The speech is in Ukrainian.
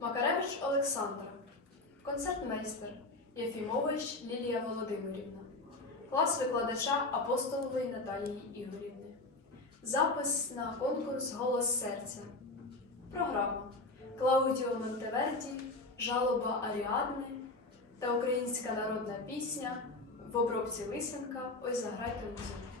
Макаревич Олександра, концертмейстер Єфімович Лілія Володимирівна, клас викладача Апостолової Наталії Ігорівни, запис на конкурс Голос серця, програма. Клаудіо Монтеверді, Жалоба Аріадни та українська народна пісня в обробці Лисенка. Ой заграйте музику.